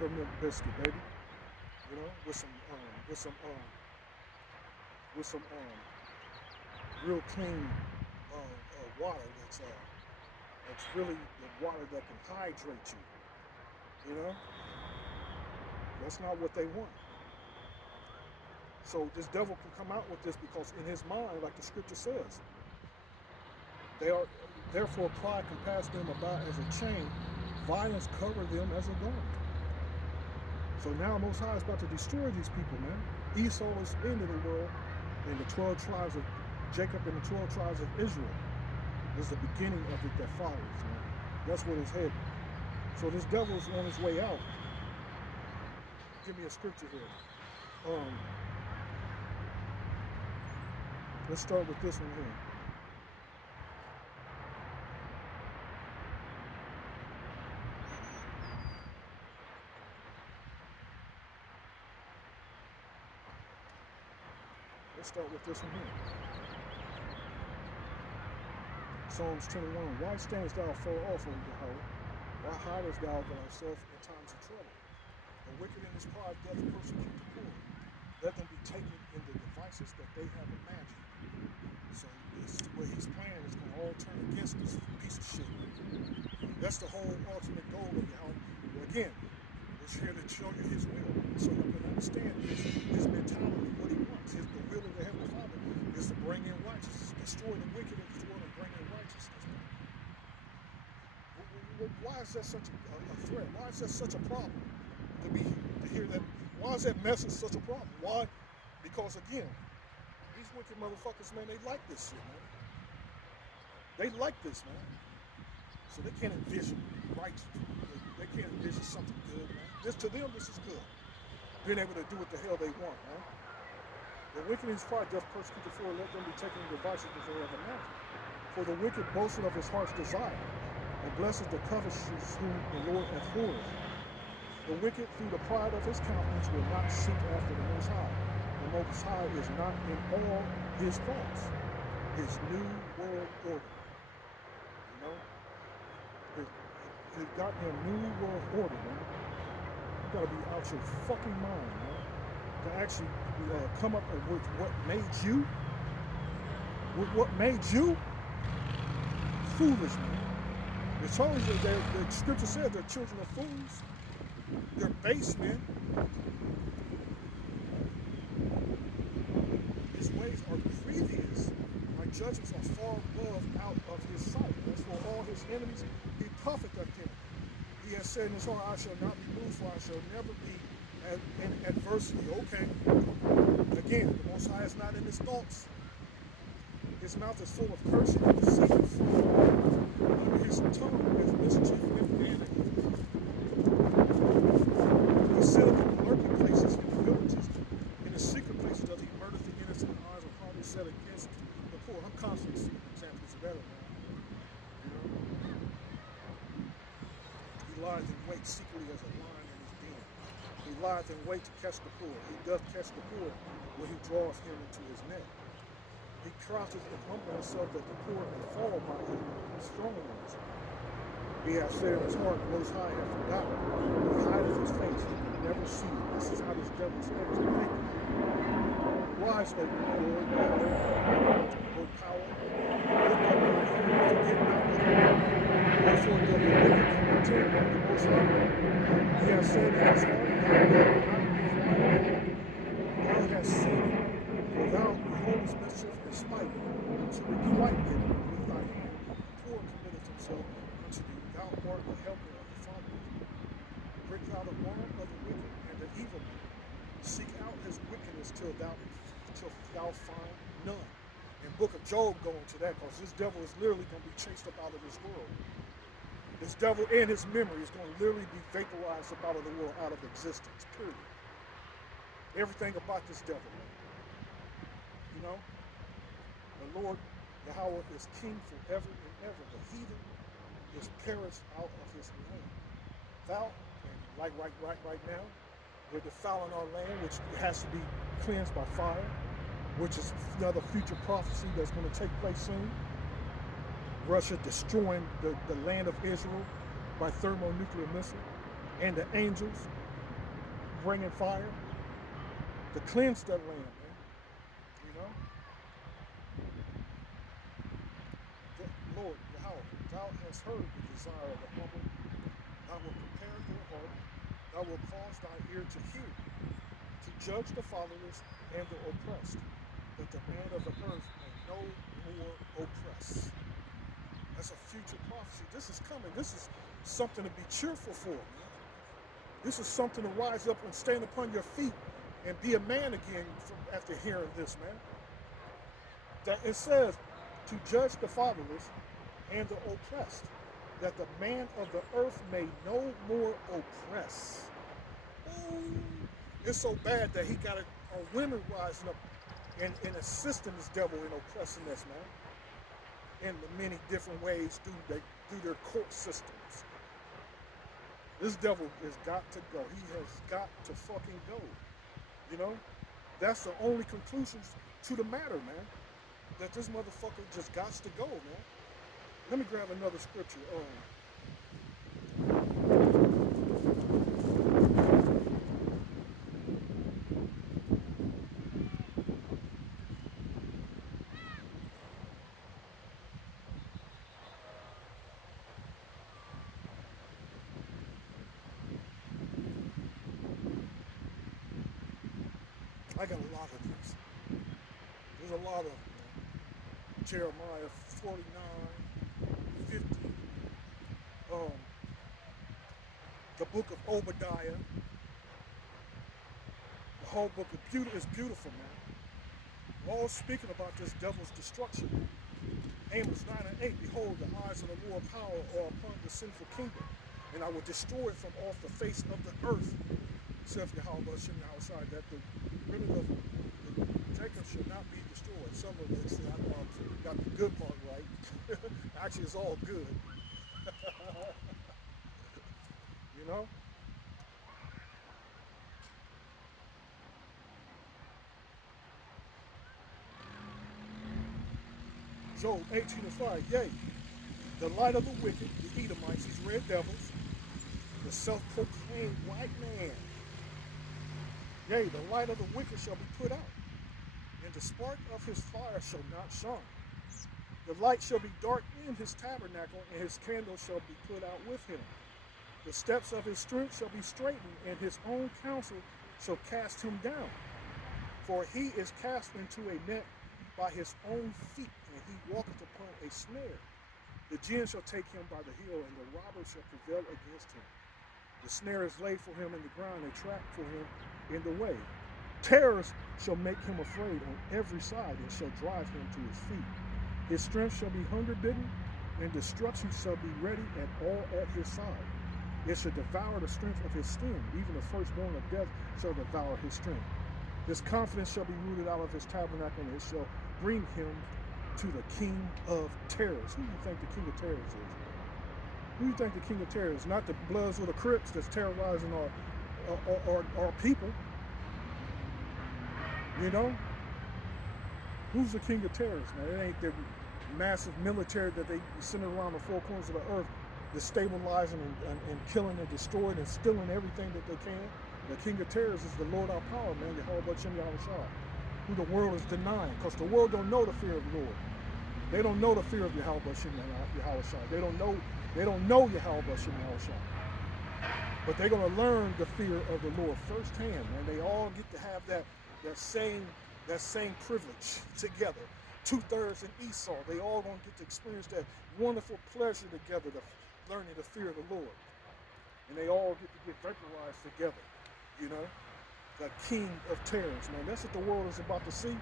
buttermilk biscuit, baby. You know, with some with some with some real clean water that's really the water that can hydrate you. You know, that's not what they want. So this devil can come out with this because in his mind, like the scripture says, they are therefore pride can pass them about as a chain, violence cover them as a garment. So now Most High is about to destroy these people, man. Esau is into the world, and the 12 tribes of Jacob and the 12 tribes of Israel is the beginning of it that follows, man. That's what is headed. So this devil is on his way out. Give me a scripture here. Let's start with this one here. Let's start with this one here. Psalms 21. Why standest thou far off, O Yahweh? Why hidest thou thyself in times of trouble? The wicked in his pride doth persecute the poor. Let them be taken in the devices that they have imagined. So this is where his plan is going to all turn against this piece of shit. That's the whole ultimate goal of Yahweh. Again, it's here to show you his will, so you can understand his mentality, what he wants. The will of the Heavenly Father is to bring in righteousness, destroy the wicked in this world and bring in righteousness. Why is that such a threat? Why is that such a problem to hear that? Why is that message such a problem? Why? Because again, these wicked motherfuckers, man, they like this shit, man. They like this, man. So they can't envision righteousness. They can't envision something good, man. To them, this is good. Being able to do what the hell they want, man. The wicked in his pride doth persecute the poor, let them be taken in devices that they have imagined. For the wicked boasted of his heart's desire, and blesses the covetous whom the Lord abhorreth. The wicked, through the pride of his countenance, will not seek after the Most High. The Most High is not in all his thoughts. His new world order. You know? He got him new world order, man. You gotta be out your fucking mind, man. To actually come up with what made you. With what made you foolish, man. The scripture says they're children of fools. They're base men. His ways are grievous. My judgments are far above out of his sight. As for all his enemies, he puffeth at them. He has said in his heart, I shall not be moved, for I shall never be in adversity. Okay. Again, the Most High is not in his thoughts. His mouth is full of cursing and deceit. Under his tongue is mischief and vanity. He sitteth in the lurking places in the villages. In the secret places doth he murder the innocent. Eyes are hardly set against the poor. I'm constantly seeing examples of that around. You know? He lieth in wait secretly as a lion in his den. He lieth in wait to catch the poor. He doth catch the poor when he draweth him into his net. He croucheth and humbleth himself that the poor may fall by the strong ones. He hath said in his heart, the Most High hath forgotten. He hideth his face, he can never see it. This is how this devil's head is thinking. Rise, O Lord, O power, lift up thy hand and forget not the Lord. Wherefore doth the wicked contend with the Most High? He hath said in his heart, thou wilt not be quiet. Thou hast seen it, for thou beholdest mischief and spite, to requite it with thy hand. The poor committeth himself unto thee. Thou art the helper of the fatherless. Break out the arm of the wicked and the evil man. Seek out his wickedness till thou find none. And Book of Job go into that, because this devil is literally going to be chased up out of this world. This devil and his memory is going to literally be vaporized up out of the world, out of existence, period. Everything about this devil, man. You know? The Lord, Yahweh, is king forever and ever. The heathen is perished out of his land. Thou, and like right now, we're defiling our land, which has to be cleansed by fire, which is another future prophecy that's going to take place soon. Russia destroying the land of Israel by thermonuclear missile, and the angels bringing fire to cleanse that land, man. You know, Lord, Yahweh, thou hast heard the desire of the humble. Thou wilt prepare their heart. Thou wilt cause thy ear to hear, to judge the fatherless and the oppressed, that the man of the earth may no more oppress. That's a future prophecy. This is coming. This is something to be cheerful for, man. This is something to rise up and stand upon your feet and be a man again after hearing this, man. That it says to judge the fatherless and the oppressed, that the man of the earth may no more oppress. Ooh, it's so bad that he got women rising up and assisting this devil in oppressing this, man, in the many different ways through their court systems. This devil has got to go. He has got to fucking go. You know? That's the only conclusion to the matter, man. That this motherfucker just got to go, man. Let me grab another scripture. I got a lot of these. There's a lot of Jeremiah 49, 50, the book of Obadiah. The whole book is beautiful, man. All speaking about this devil's destruction. Amos 9 and 8, behold, the eyes of the Lord power are upon the sinful kingdom, and I will destroy it from off the face of the earth. Saith Yahweh Shem Yahushua, that the remnant of Jacob should not be destroyed. Some of it, see, I know I got the good part right. Actually, it's all good. You know? Job 18 and 5, yea, the light of the wicked, the Edomites, these red devils, the self-proclaimed white man. Yea, the light of the wicked shall be put out, and the spark of his fire shall not shine. The light shall be dark in his tabernacle, and his candle shall be put out with him. The steps of his strength shall be straightened, and his own counsel shall cast him down. For he is cast into a net by his own feet, and he walketh upon a snare. The gin shall take him by the heel, and the robber shall prevail against him. The snare is laid for him in the ground, a trap for him in the way. Terrors shall make him afraid on every side, and shall drive him to his feet. His strength shall be hunger bitten, and destruction shall be ready at his side. It shall devour the strength of his skin, even the firstborn of death shall devour his strength. His confidence shall be rooted out of his tabernacle, and it shall bring him to the king of terrors. Who do you think the king of terrors is? Who do you think the king of terrors is? Not the Bloods or the Crips that's terrorizing our people. You know? Who's the king of terrors, man? It ain't the massive military that they send around the four corners of the earth, destabilizing and killing and destroying and stealing everything that they can. The king of terrors is the Lord our power, man, Yahweh Shem Yahushua, who the world is denying, because the world don't know the fear of the Lord. They don't know the fear of Yahweh Shem Yahushua. They don't know Yahweh Shem Yahushua. But they're going to learn the fear of the Lord firsthand, man. They all get to have that same privilege together. 2/3 in Esau. They all going to get to experience that wonderful pleasure together, learning the fear of the Lord. And they all get vaporized together, you know? The king of terrors, man. That's what the world is about to see.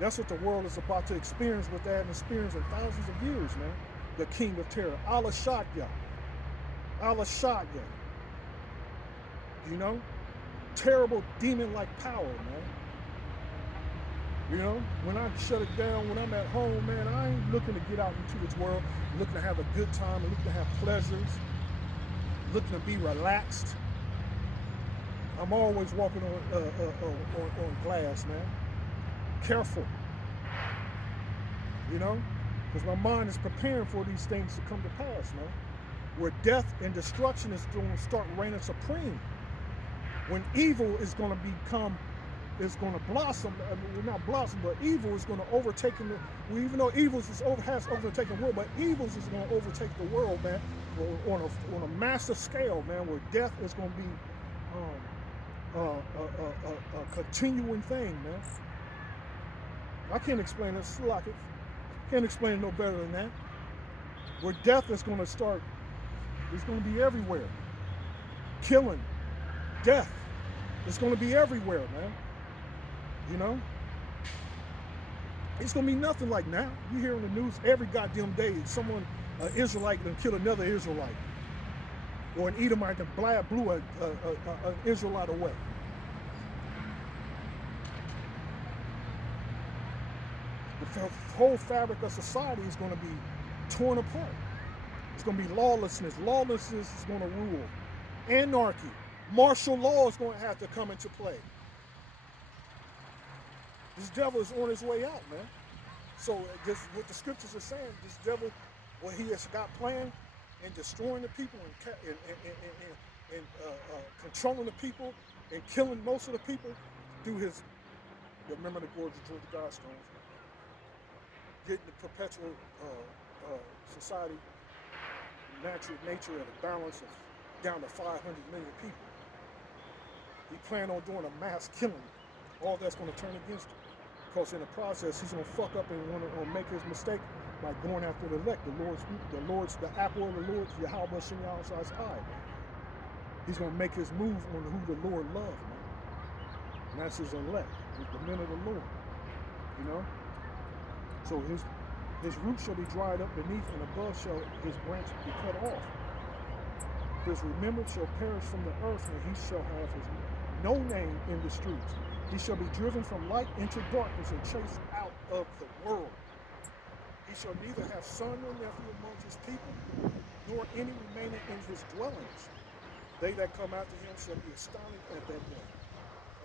That's what the world is about to experience with that and experience in thousands of years, man. The king of terror. Allah Shadya. You know? Terrible demon-like power, man. You know, when I shut it down, when I'm at home, man, I ain't looking to get out into this world, looking to have a good time, looking to have pleasures, looking to be relaxed. I'm always walking on glass, man. Careful. You know, because my mind is preparing for these things to come to pass, man. Where death and destruction is going to start reigning supreme when evil is going to become, is going to blossom. I mean, well, not blossom, but evil is going to overtake the. Well, even though evil has overtaken the world, but evil is going to overtake the world, man, on a massive scale, man, where death is going to be a continuing thing, man. I can't explain it. Like it. Can't explain it no better than that. Where death is going to start, it's going to be everywhere. Killing, death, it's going to be everywhere, man. You know? It's going to be nothing like now. You hear in the news every goddamn day someone, an Israelite, done kill another Israelite. Or an Edomite that blew an Israelite away. The whole fabric of society is going to be torn apart. It's going to be lawlessness. Lawlessness is going to rule. Anarchy. Martial law is going to have to come into play. This devil is on his way out, man. So what the scriptures are saying, this devil, what he has got planned in destroying the people and controlling the people and killing most of the people through his, remember the gorge of Georgia Guidestones, getting the perpetual society, natural nature at a balance of down to 500 million people. He planned on doing a mass killing. All that's going to turn against him. Because in the process, he's going to fuck up and want to make his mistake by going after the elect, the apple of the Lord's, Yahweh Shem Yahweh's eye. He's going to make his move on who the Lord loves, man. And that's his elect, the men of the Lord. You know? So his roots shall be dried up beneath, and above shall his branch be cut off. His remembrance shall perish from the earth, and he shall have no name in the streets. He shall be driven from light into darkness and chased out of the world. He shall neither have son nor nephew amongst his people, nor any remaining in his dwellings. They that come after him shall be astonished at that day,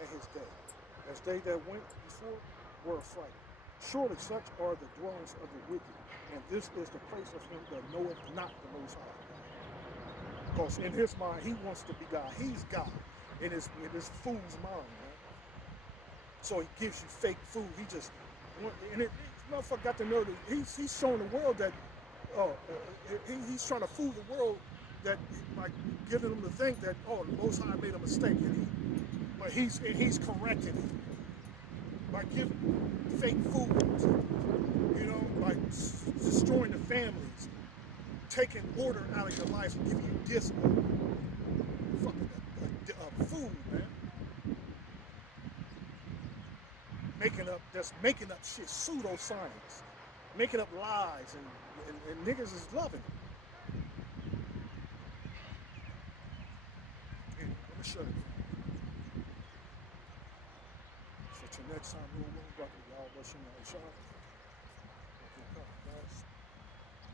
at his day, as they that went before were affrighted. Surely such are the dwellings of the wicked, and this is the place of him that knoweth not the Most High. Because in his mind, he wants to be God. He's God in his fool's mind, man. So he gives you fake food. He just, and motherfucker got to know that he's showing the world that, he's trying to fool the world that, like, giving them to think that, the Most High made a mistake, but he's correcting it by giving fake foods, by destroying the families, taking order out of your life and giving you discipline. Fucking food, man. Making up shit, pseudoscience, making up lies, and niggas is loving it. Let me show you. So till next time, Lord willing, brother, y'all bless you, y'all.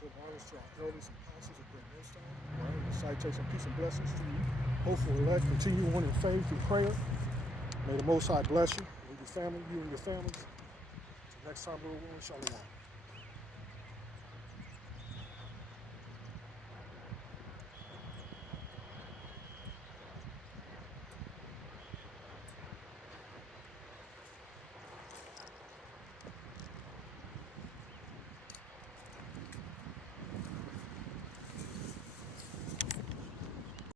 Good honors to our elders and pastors of Great Millstone. Salutation, peace and blessings to you. Hopefully, elect, continue on in faith and prayer. May the Most High bless you and your family, you and your families. Till next time, Lord willing, shalom.